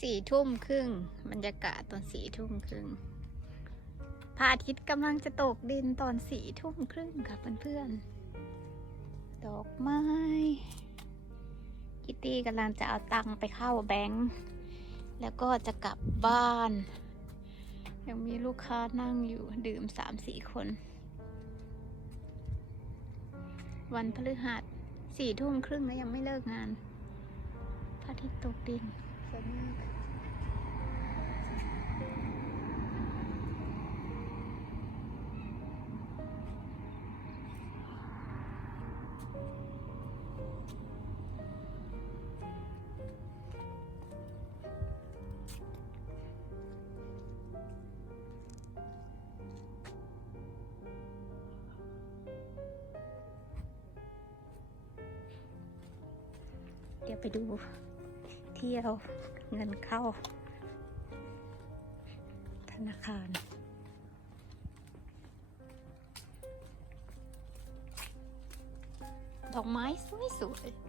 สี่ทุ่มครึ่งบรรยากาศตอนสี่ทุ่มครึ่งพระอาทิตย์กำลังจะตกดินตอนสี่ทุ่มครึ่งค่ะเพื่อนๆดอกไม้คิตตี้กำลังจะเอาตังค์ไปเข้าแบงค์แล้วก็จะกลับบ้าน ยังมีลูกค้านั่งอยู่ดื่มสามสี่คน วันพฤหัสสี่ทุ่มครึ่งแล้วยังไม่เลิกงานพระอาทิตย์ตกดิน สวยมากเดี๋ยวไปดู เที่ยว เงินเข้า ธนาคาร ดอกไม้สวยๆ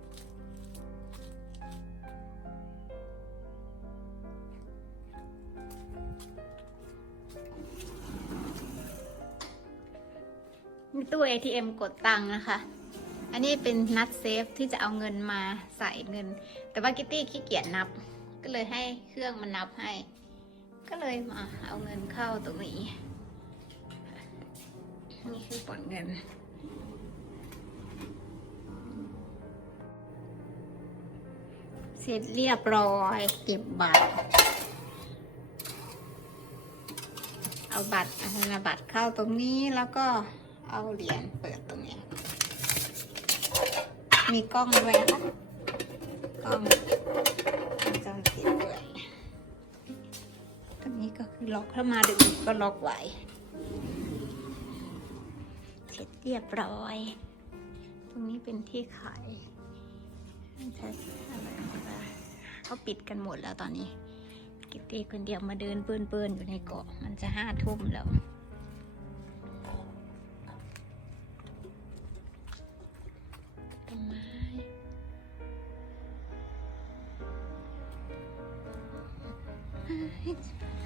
มีตู้ ATM กดตังค์นะคะ อันนี้เป็นนัดเซฟที่จะเอาเงินมาใส่เงิน แต่ว่ากิตตี้ขี้เกียจนับ ก็เลยให้เครื่องมันนับให้ ก็เลยมาเอาเงินเข้าตรงนี้นี่คือผลเงิน เสร็จเรียบร้อยเก็บบัตร เอาบัตรเอาธนบัตรเข้าตรงนี้แล้วก็เอาเหรียญเปิดตรงนี้ มีกล้องด้วยนะคะกล้องวงจรปิดด้วยตรงนี้ก็คือล็อกถ้ามาดึกก็ล็อกไว้เสร็จเรียบร้อย ตรงนี้เป็นที่ขายใช่อะไรวะเขาปิดกันหมดแล้วตอนนี้กิตตี้คนเดียวมาเดินเปื้อนๆอยู่ในเกาะมันจะห้าทุ่มแล้ว ตี้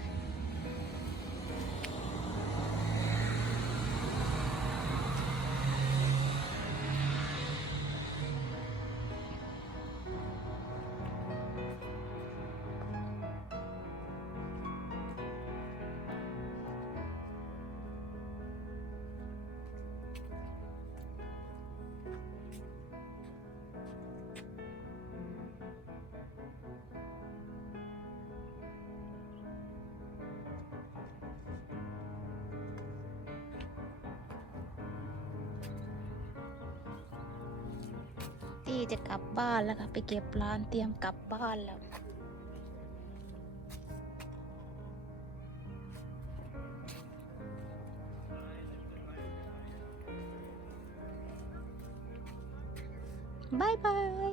จะกลับบ้านแล้วค่ะ ไปเก็บร้านเตรียมกลับบ้านแล้ว บายบาย